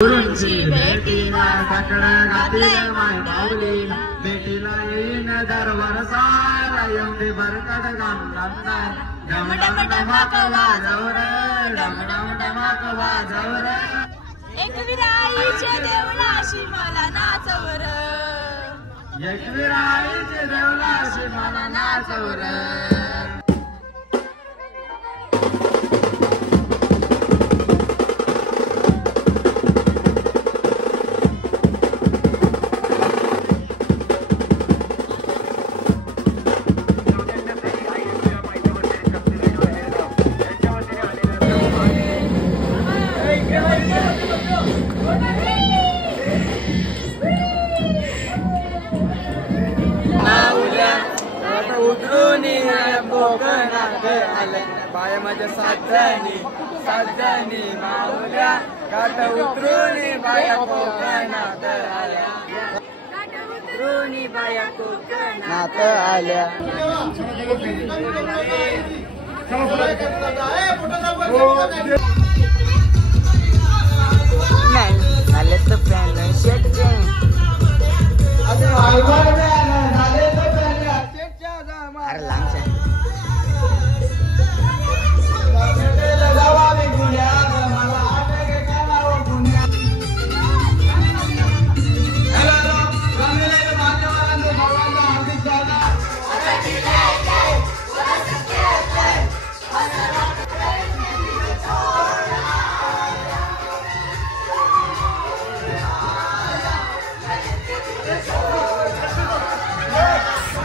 गुरुंची भेटीला सकडं घातलं माय माऊलीला भेटीला येईन दरवर सारा एवढी बरकड गंगांगार डम डम डमाक वाजवर डम डम डमाक वाजवर एकविराईच्या देवळाशी मला नाचवर एकविराईच्या देवळाशी मला नाचवर बाया माझ्या सातजणी माऊल्या काट उतरूनी बाया कोकणात आल्या काट उतरूनी बाया कोकणात आल्या झाले तर पॅन शेट अरे लांब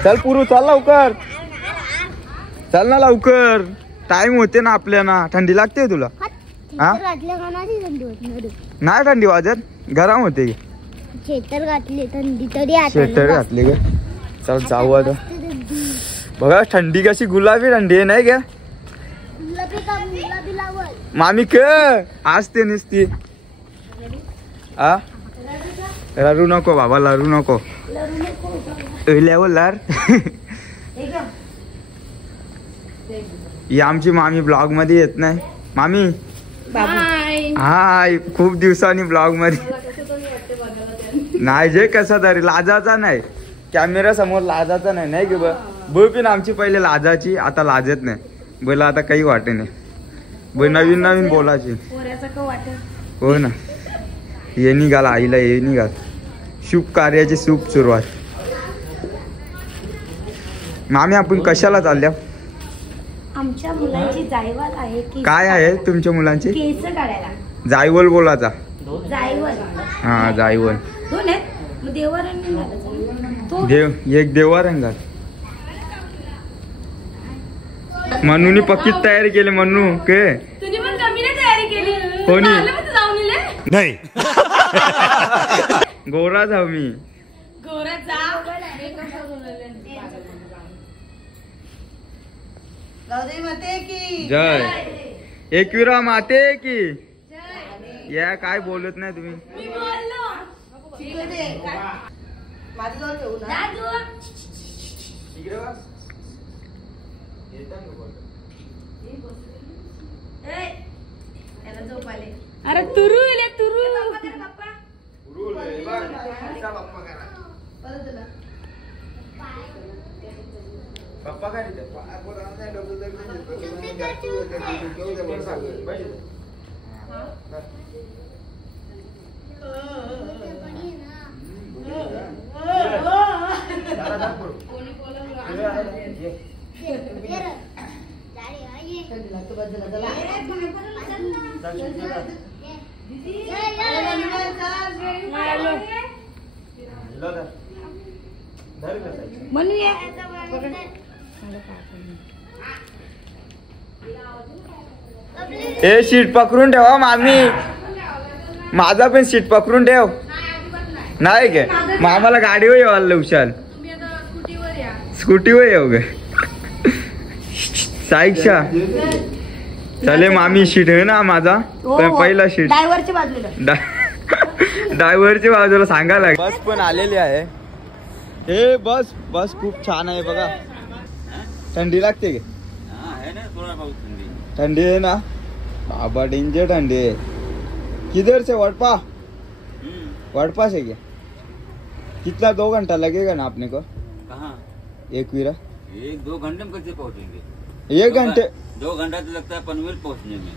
चल पुरू चल लवकर चल ना लवकर टाइम होते ना आपल्याला थंडी लागते तुला हा नाही थंडी वाजत गरम होते स्वेटर घातले थंडी तरी स्वेटर घातले ग चल जाऊ आता बघा थंडी कशी गुलाबी थंडी आहे नाही का मामी क आज ते निसती आ लरू नको बाबा लरू नको लेवलर ही आमची मामी ब्लॉग मध्ये येत नाही मामी हाय खूप दिवसांनी ब्लॉग मध्ये नाही जे कसा तरी लाजाचा नाही कॅमेरा समोर लाजाचा नाही नाही की बघ पण आमची पहिले लाजाची आता लाजत नाही बोला आता काही वाटे नाही ब नवीन नवीन बोलायची हो ना ये निघाल आईला ये निघाल शुभ कार्याची शुभ सुरुवात मामी आपण कशाला चालल्या आमच्या मुलांची जायवल आहे की काय आहे तुमच्या मुलांची केस काढायला जायवल बोलाचा जायवल हा जायवल दोन आहेत मग देवारंग देव एक देवारंगात मनूनी पक्कीच तयारी केली मनू के तुम्ही पण कमी नाही तयारी केली कोणी नाही गोरा जाऊ मी गोरा जा जय एकविरा माते की या काय बोलत नाही तुम्ही अरे तुरू तुरू पप्पा काय म्हणूया ए सीट पकडून ठेवा मामी माझा पण सीट पकडून ठेव नाही गे मामाला गाडीवर येवाल उशाल स्कूटीवर येऊ गे साईक्षा चले मामी सीट आहे ना माझा पण पहिला सीट ड्रायव्हरच्या बाजूला ड्रायव्हरच्या बाजूला सांगायला बस पण आलेली आहे हे बस बस खूप छान आहे बघा ठंडी लागते गे ठंडी है ना बाबा डेंजर ठंडी है किधर से वड़पा वाटपास है क्या? कितना 2 घंटा लगेगा ना अपने को? कहाँ? एकवीरा 1-2 घंटे में कैसे पहुँचेंगे? 1 घंटे 2 घंटा तो लगता है पनवेल पहुँचने में।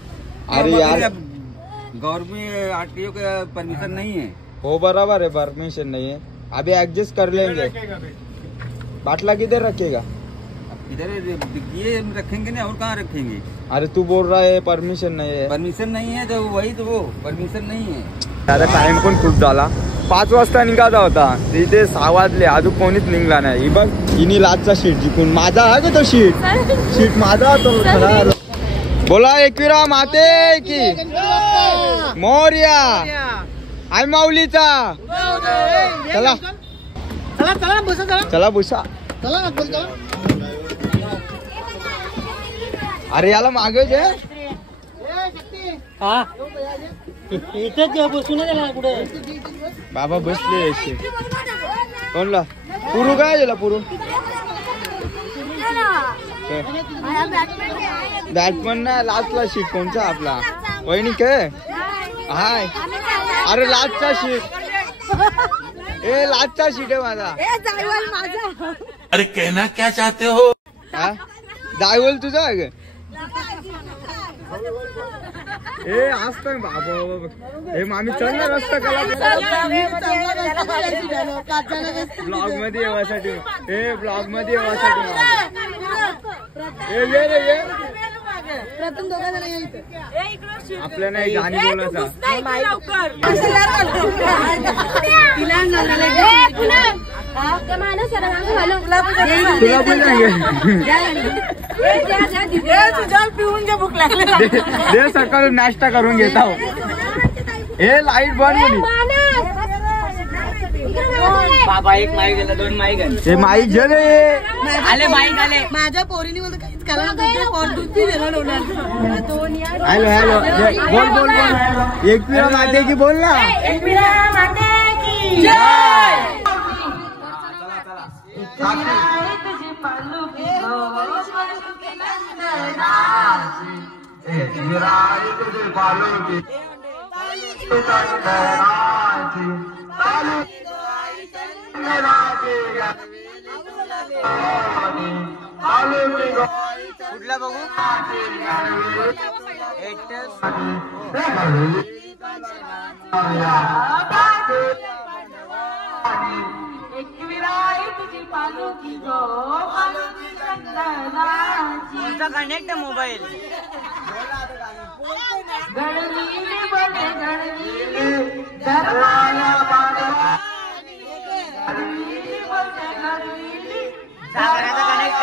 अरे यार गवर्नमेंट आरटीओ का परमिशन नहीं है। वो बराबर है, परमिशन नहीं है, अभी एडजस्ट कर लेंगे। बाटला किधर रखेगा? इधर ये रखेंगे ना, और कहाँ रखेंगे? अरे तू बोल रहा है परमिशन नहीं है। परमिशन नहीं है तो वही तो, वो परमिशन नहीं है। आता टाइम पण खूप झाला, 5 वाजता निघायचा होता, इथे 6 वाजले, अजून कोणीच निघला नाही। ही बघ हिनी लाचचा शीट जिंकून, माझा आहे का तो शीट माझा तो खरा। बोला एकविरा माते की मोर्या, आई माऊलीचा। चला चला भुसा, अरे याला मागे जे बाबा बसले कोणला पुरू काय गेला पुरू बॅटमन ना लास्टला शीट कोणचा आपला वहिनी काय हाय अरे लास्टचा शीट ए लास्टचा शीट आहे माझा अरे कहना क्या चाहते हो जायवल तुझा आहे ग ए असत बाबा हे मामी चल ना रस्ता कला ब्लॉग मध्ये येवासाठी ब्लॉग मध्ये येवासाठी आपल्या नाही गाणी बोलायचा तुला पण दे सकाळी नाश्ता करून घेता हे लाईट बंद बाबा एक माईक गेला 2 माईक हे माईक झाले आले माईक आले माझ्या पोरीने बोलतो काहीच करा हॅलो हॅलो बोल बोल बोल एकविरा माते की बोल ना एकविरा माते की जय। कुठला बघू तुमचा कनेक्ट मोबाईल सागराचा कनेक्ट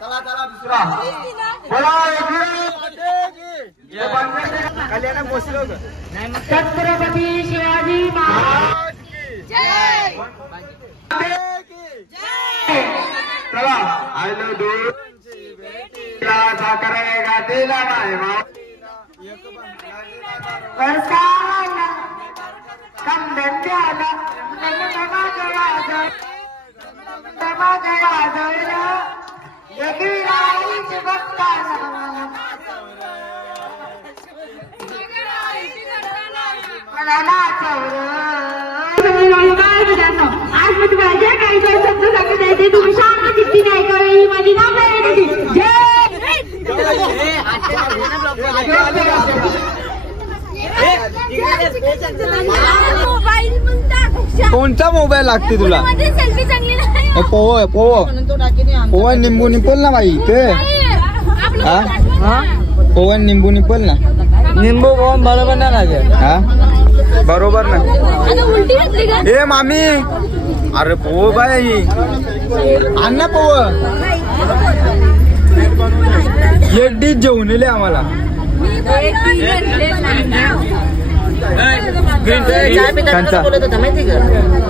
चला चला दुसरा बोला कल्याण पोचलो छत्रपती शिवाजी महाराज जय। चला आयलो दूर साखरे गाठीला नाही वर्षाला कंदंद्याला एकविराईच बघताना मला नाचवलं। आज मी तुम्हाला जे काही 2 शब्द सांगत आहे ते तुम्ही शांत चित्तीने ऐकावे ही माझी नम्र विनंती। कोणता मोबाईल लागते तुला पोवो पोवो पोवो निंबू निपल ना बाई के पोवो निंबू निपल ना निंबू कोण बरोबर नाही लागेल हा बरोबर ना ए मामी अरे पोवो बाई अण्णा पोवो एक डिश जेवून येले आम्हाला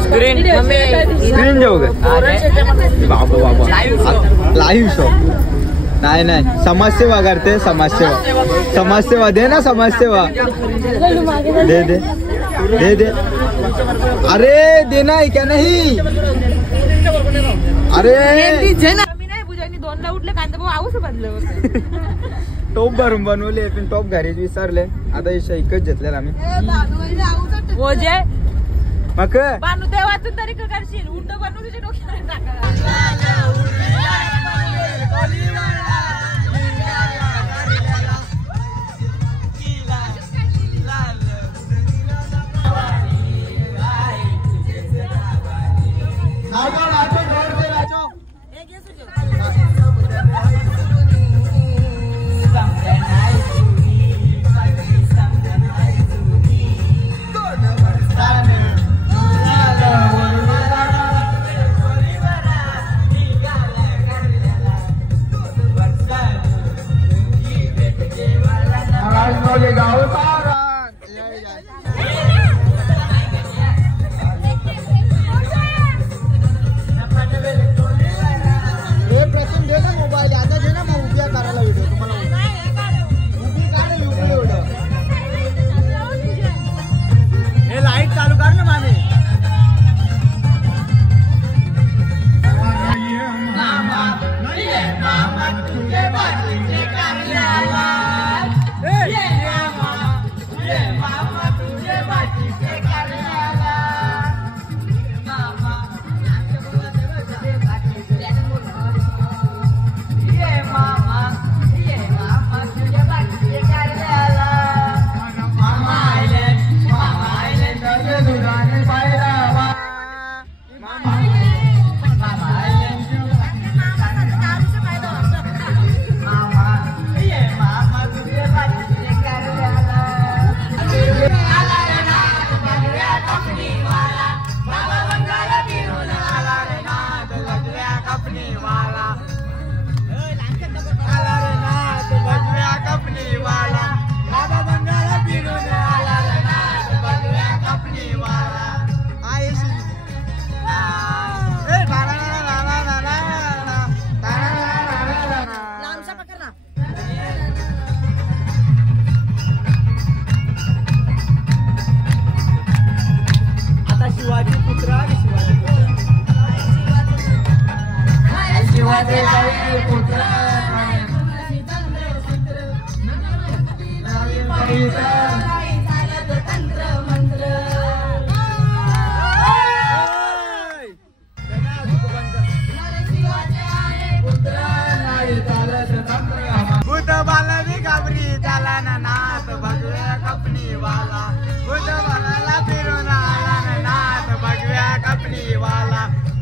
स्क्रीन जेव बाबू बाबा लाईव्ह शो नाही नाही समाजसेवा करते समाजसेवा दे ना समाजसेवा दे दे दे दे अरे देना है क्या नहीं अरे 2ला उठले कांदा भाऊ आऊस बदलं होतं. टोप भरून बनवले पण टोप घरीच विसरले. आता एकच घेतले आम्ही. ओजे मग बानू देवाचं तरी करशील उंड बनवून तुझ्या डोक्यावर टाका.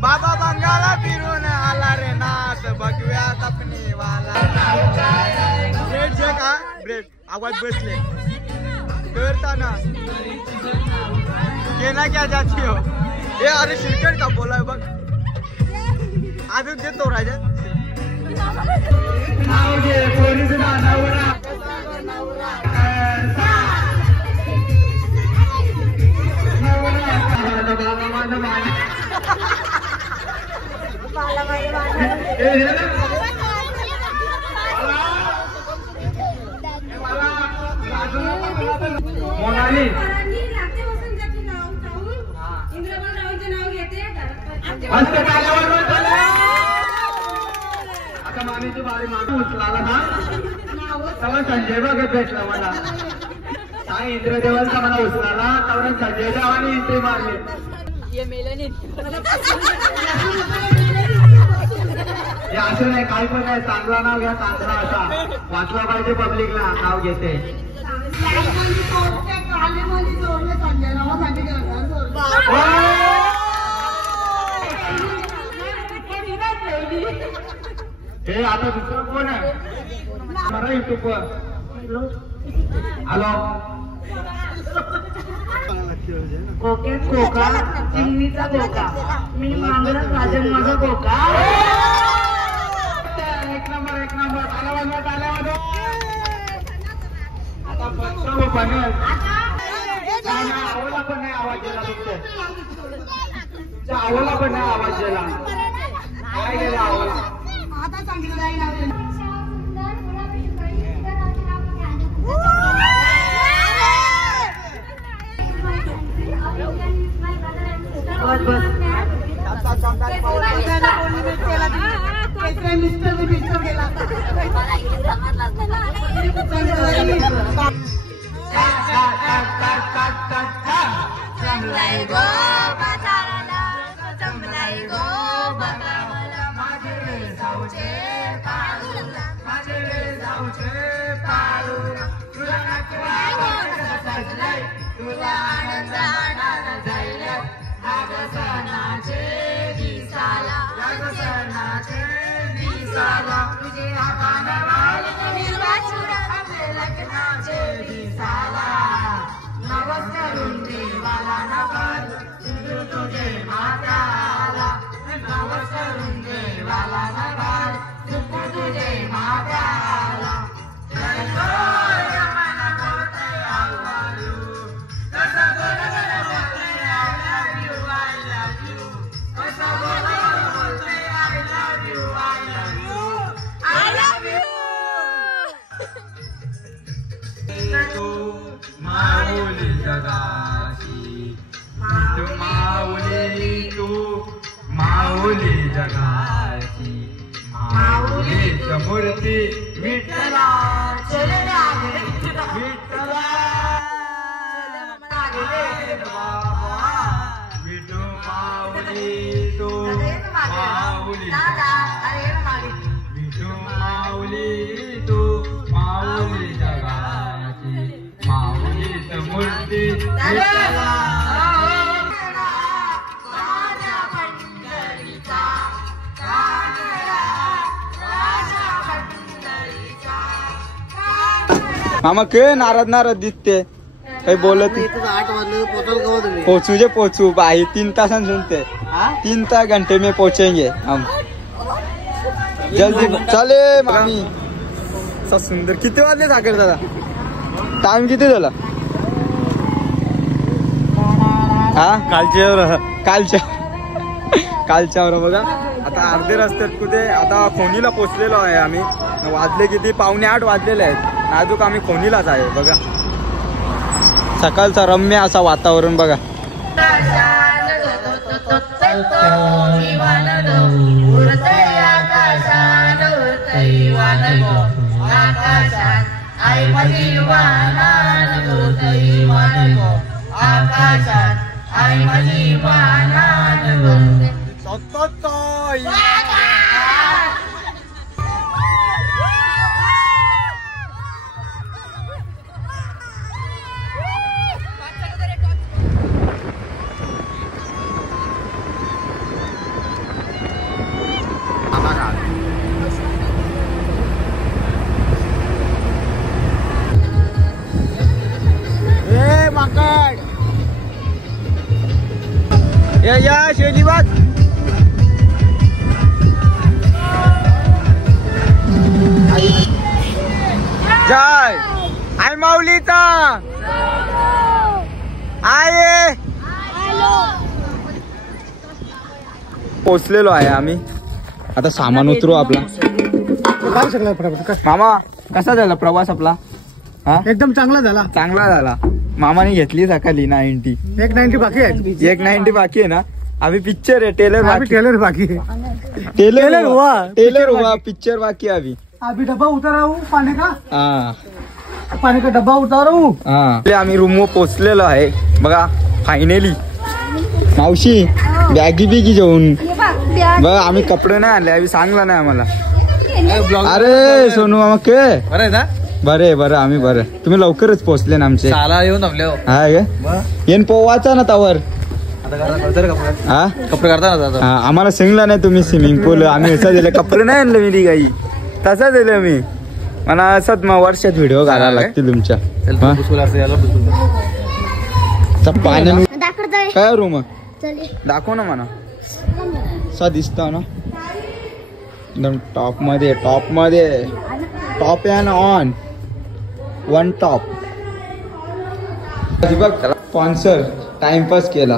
बाबा बंगाला फिरून आला रे नाथ बघव्या कपनी वाला. ब्रेड जे का ब्रेड आवाज बसले करताना केना क्या जाती हो. ए अरे शिरकट का बोला बघ अजून देतो राजा. मोनाली आता मामीची बारी मागे उचलाला ना तेव्हा संजय बघत भेटला मला. काय इंद्रदेवांचा मला उचलाला तेव्हा संजय देवाने एंट्री मारली. असं नाही काही पण नाही. चांगला नाव घ्या चांगला असा वाचला पाहिजे पब्लिकला नाव घेते. हे आता दुसरं कोण आहे मला युट्यूबवर हॅलो कोके कोका चिमणीचा कोका मी मांगला राजन माझा कोका. एक नंबर आल्यावर आता फक्त बनेल आवला पण नाही आवाज दिला तुमच्या आवला पण नाही आवाज दिला. काय गेला आवला आता सांगितलं नाही मिस्टर जमलाय गो बाजाराला, जमलाय गो बघावला. माझे जाऊचे पाळू, माझे जाऊचे पाळू. तुला सजलंय, तुला आनंद आनंद जाईल. आज सणाचे दिसाला, आज सणाचे दिसाला. तुझे हाताने हिरवा चुरा लग्नाचे दिसाला. नवस करून देवाला नवल, तुझे माताला. नवस करून देवाला नवल, तुझे माताला. माऊली जगाची, माऊली तू माऊली जगाची. माऊलीच मूर्ती विठ्ठला, विठ्ठला विठू माऊली तू माऊली, विठू माऊली तू माऊली जगाची. माऊलीच मूर्ती विठ्ठला. मामा के नाराज नाराज दिसते, काही बोलत नाही. 8 वाजले पोहोचल का तुम्ही? पोचू भाई 3 तासन सुनते. 3 घंटे में पहुंचेंगे हम. जल्दी चले मामी. सब सुंदर. किती वाजले साखर दादा? टाइम किती झाला? हा कालच्यावर बघा. आता अर्धे रस्त्यात कुठे आता खोनीला पोचलेलो आहे आम्ही. वाजले किती? 7:45 वाजलेले आहेत. अजून आम्ही खोनीलाच आहे बघा. सकाळचा रम्य असा वातावरण बघा. या शेलीबाग. जय आई माऊलीचा आहे. पोचलेलो आहे आम्ही. आता सामान उतरू आपला. मामा कसा झाला प्रवास आपला? हा एकदम चांगला झाला. मामाने घेतली सकाळी 90. 190 बाकी आहे. 190 बाकी आहे ना. अभी पिक्चर है. टेलर बाकी है. टेलर हुआ पिक्चर बाकी अभी. अभी डब्बा उतारा हूँ पानी का. हाँ पाणी का डब्बा उतारा हूँ. आम्ही रूम वर पोचलेलो आहे बघा फायनली. मावशी बॅगी बिगी घेऊन बघा. आम्ही कपडे नाही आणले. आम्ही सांगला नाही आम्हाला. अरे सोनू मामा के बरे आम्ही बरं. तुम्ही लवकरच पोहोचले ना आमचे. येऊन थांबले. हा येन पोवाचा ना तावर. हा कपडे काढता हा आम्हाला सांगला नाही तुम्ही स्विमिंग पूल. आम्ही असं दिलं कपडे नाही आणलं मी काही. तसं दिलं मी. मला असंच मग वर्षात व्हिडिओ घालायला लागतील तुमच्या. पाणी काय रूम दाखव ना म्हणा. सा दिसता ना एकदम टॉप मध्ये top and on one top. बघ स्पॉन्सर टाइमपास केला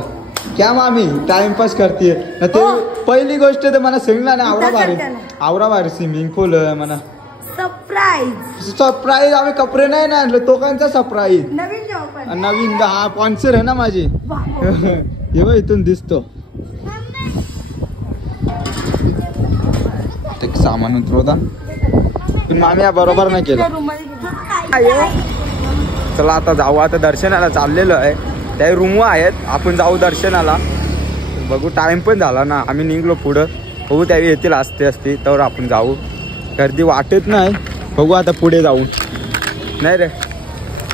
क्या मामी? टाइमपास करते ना. ते पहिली गोष्ट तर मला सांगला ना. आवरा भारी स्विमिंग पूल म्हणा. सरप्राईज आम्ही कपडे नाही ना आणले. तो कांचा सरप्राईज नवीन हा स्पॉन्सर आहे ना माझी. हे बघ इथून दिसतो. सामान उतरवता मामी बरोबर नाही केलं. चला आता जाऊ, आता दर्शनाला चाललेलो आहे. त्या रूम आहेत, आपण जाऊ दर्शनाला. बघू टाइम पण झाला ना, आम्ही निघलो पुढं. बघू त्यावेळी येतील असते तर आपण जाऊ. गर्दी वाटत नाही, बघू आता पुढे जाऊ. नाही रे,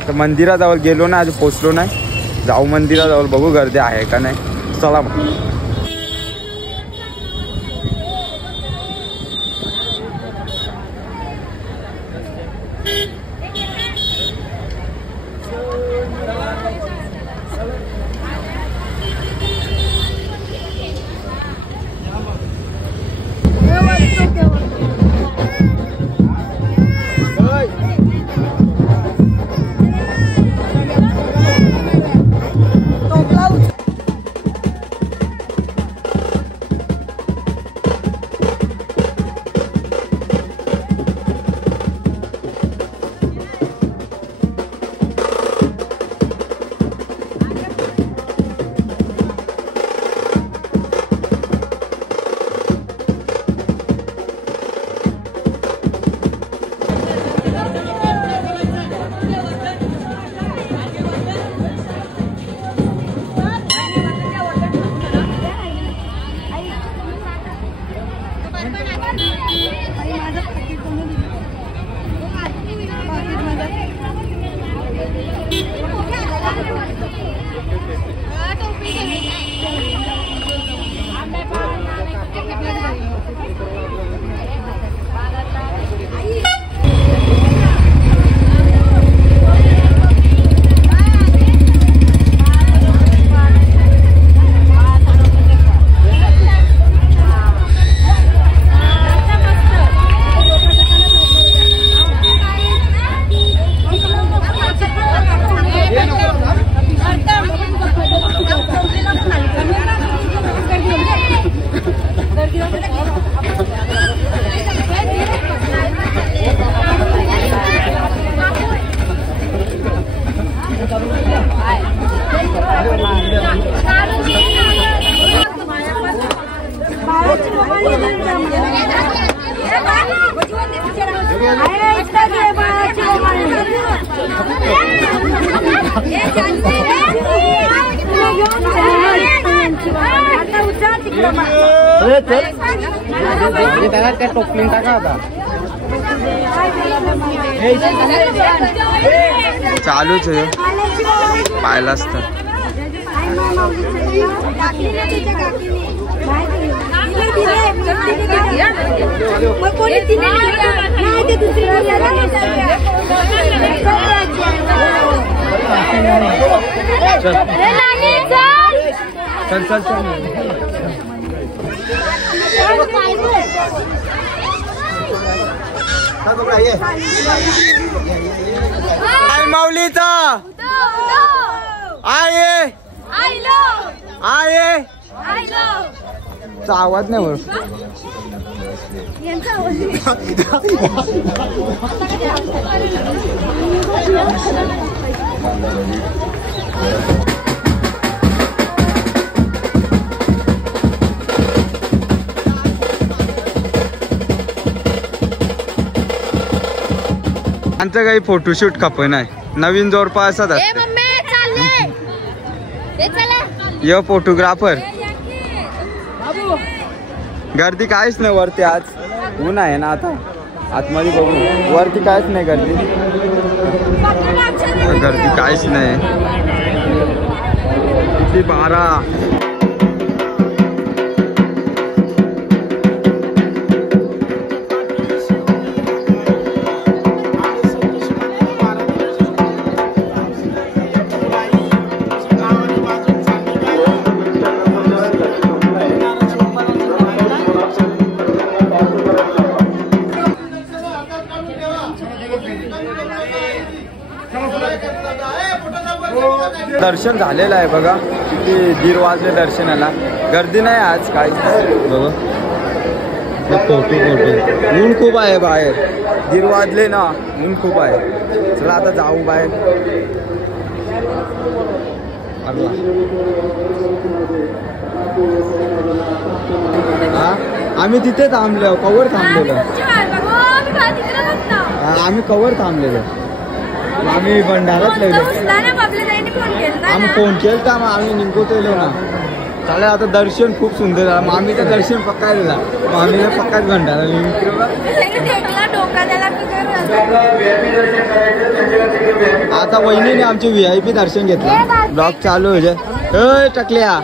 तर मंदिराजवळ गेलो ना, अजून पोचलो नाही. जाऊ मंदिराजवळ, बघू गर्दी आहे का नाही. चला मग. टोपलीन टाका आता. चालूच आहे, पाहिलाच तर. चल चल चल. आई माऊलीचा आहे आवाज नाही बरोबर. आमचं काही फोटोशूट खपन आहे. नवीन जोडपा असत असते. यो फोटोग्राफर. गर्दी काहीच नाही वरती, आज ऊन आहे ना. आता आतमध्ये बघू, वरती काहीच नाही गर्दी. गर्दी काहीच नाही. किती 12. दर्शन झालेलं आहे बघा. किती 1:30 वाजले दर्शनाला. गर्दी नाही आज काहीच बघा. फोटो ऊन खूप आहे बाहेर. 1:30 वाजले ना, ऊन खूप आहे. चला आता जाऊ बाहेर. हा आम्ही तिथे थांबलो, कवर थांबलेलो. आम्ही कवर थांबलेलो. आम्ही भंडारात लागलो. आम्ही फोन केलता, आम्ही निघतोय ना. चालेल आता दर्शन खूप सुंदर झालं. मग आम्ही तर दर्शन पक्का दिला. मग आम्ही तर पक्काच भंडारा आता वहिनीने आमचे VIP दर्शन घेतलं. ब्लॉग चालू आहे. टकल्या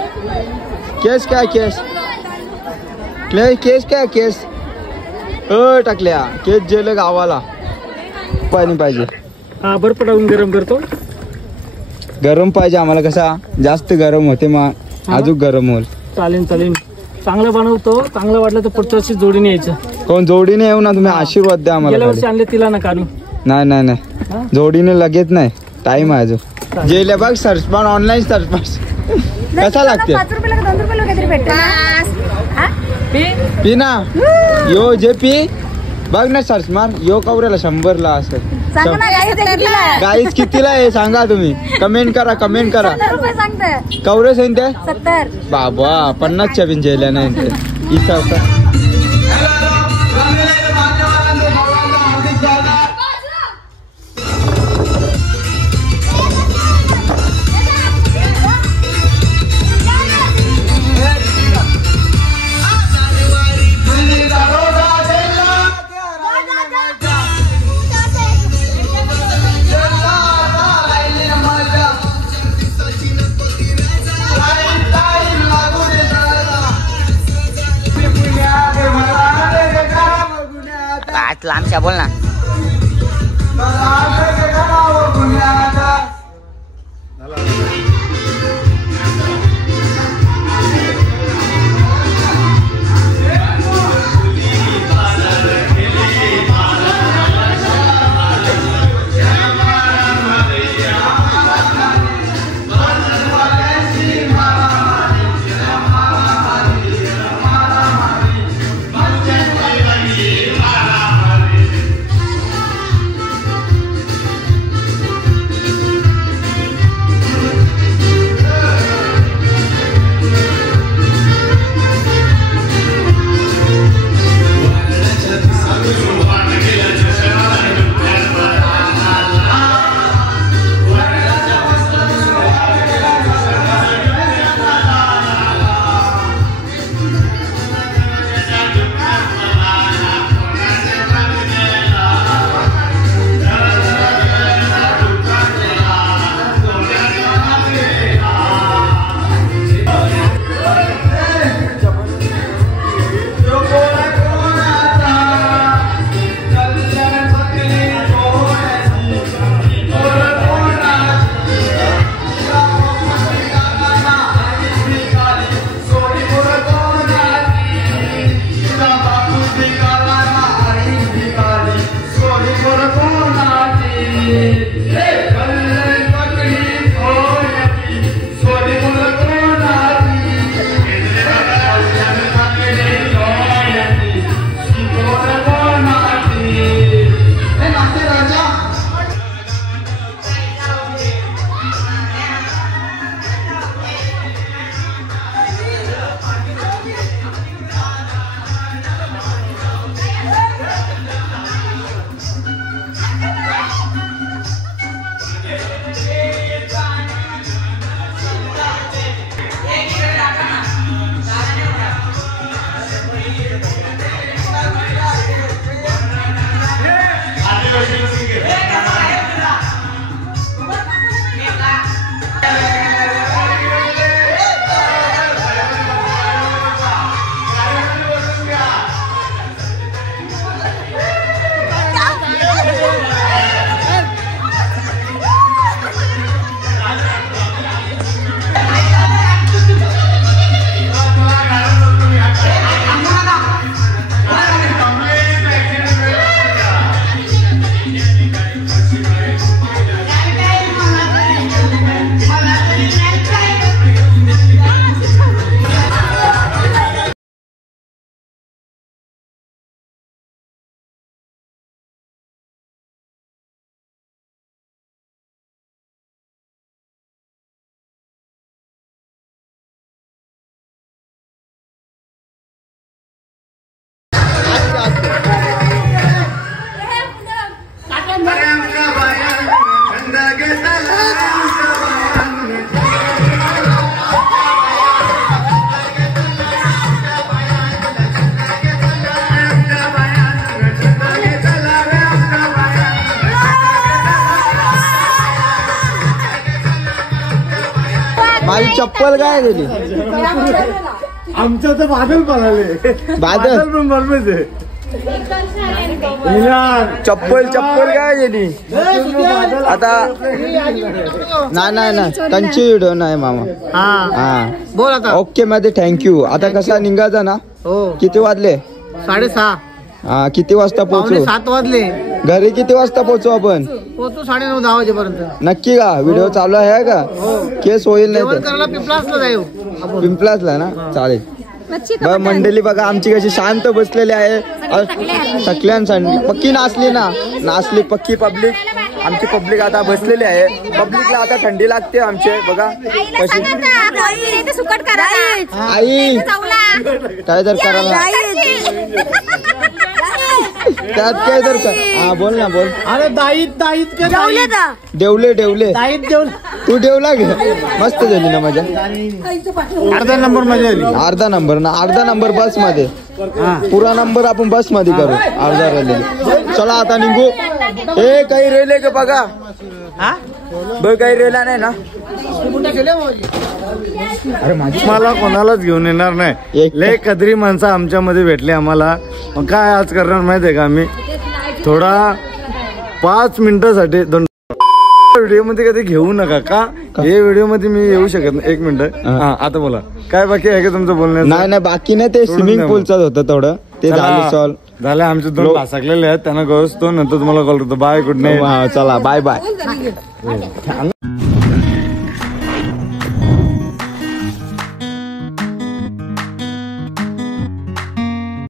केस काय केस केस काय केस टाकल्या केस जेल गावाला पाणी पाहिजे. हा बर्फ टाकून गरम करतो. गरम पाहिजे आम्हाला. कसा जास्त गरम होते मग अजून गरम होईल. चालेल चालेल. चांगलं बनवतो. चांगलं वाटलं तर पुढच्या वर्षी जोडीने यायचं. कोण जोडीने येऊ ना तुम्ही आशीर्वाद द्या गेल्या वर्षी आम्हाला. आणले तिला ना काढू. नाही नाही नाही जोडीने लगेच नाही. टाइम आहे अजून. जेल बघ सर्च पण ऑनलाईन सर्च पण कसा लागते. 5 रुपयाला 2 रुपयाला काहीतरी भेटत. पी ना यो जे पी बघ ना सर्च मार. यो कवरेला 100ला असं. गाईस कितीला आहे सांगा तुम्ही. कमेंट करा कमेंट करा. 70 रुपये सांगते. कवरे सांगते 70. बाबा 50च्या बिन जेल्या नाही इथं असं. लांबच्या बोल ना. माझी चप्पल काय गेली आमचं तर बादल पळाले बादल पण बरोबरच आहे चप्पल काय गेली आता नाही त्यांची व्हिडिओ नाही मामा. हा बोल आता. ओके मध्ये थँक्यू. आता कसा निघायचा ना? हो किती वाजले? 6:30. हा किती वाजता पोहोचू? 7 वाजले. घरी किती वाजता पोहोचू आपण? पोहोचू 9:30-10 वाजेपर्यंत. नक्की का? व्हिडिओ चालू आहे का? केस होईल नाही तर करायला पिंपलासला जाऊ. पिंपलासला ना? चालेल. मंडळी बघा आमची कशी शांत बसलेली आहे. थकल्यान पक्की नाचली पक्की पब्लिक. आमची पब्लिक आता बसलेली आहे. पब्लिकला आता थंडी लागते आमचे बघा कशी. आई काय तर करायला त्यात काय तर हा बोल ना बोल. अरे दाईत देवले तू देवला घे. मस्त झाली ना मजा. अर्धा नंबर मजा आली. अर्धा नंबर बस मध्ये. पुरा नंबर आपण बस मध्ये करू. अर्धा राहिलेली. चला आता निघू. हे काही रेले का बघा. बघ काही रेला नाही ना. अरे मला कोणालाच घेऊन येणार नाही. लय कदरी माणसं आमच्यामध्ये भेटली आम्हाला. मग काय आज करणार माहितीये का आम्ही थोडा 5 मिनिटासाठी व्हिडिओ मध्ये कधी घेऊ नका का. हे व्हिडिओ मध्ये मी येऊ शकत नाही. 1 मिनिट. हा आता बोला काय बाकी आहे का तुमचं बोलण्याचं? नाही बाकी नाही. ते स्विमिंग पूलच होतं थोडं ते झालं सॉल्व झालं. आमचे 2 भासकलेले आहेत त्यांना गवसतो नंतर तुम्हाला कॉल करतो. Bye good night. चला बाय.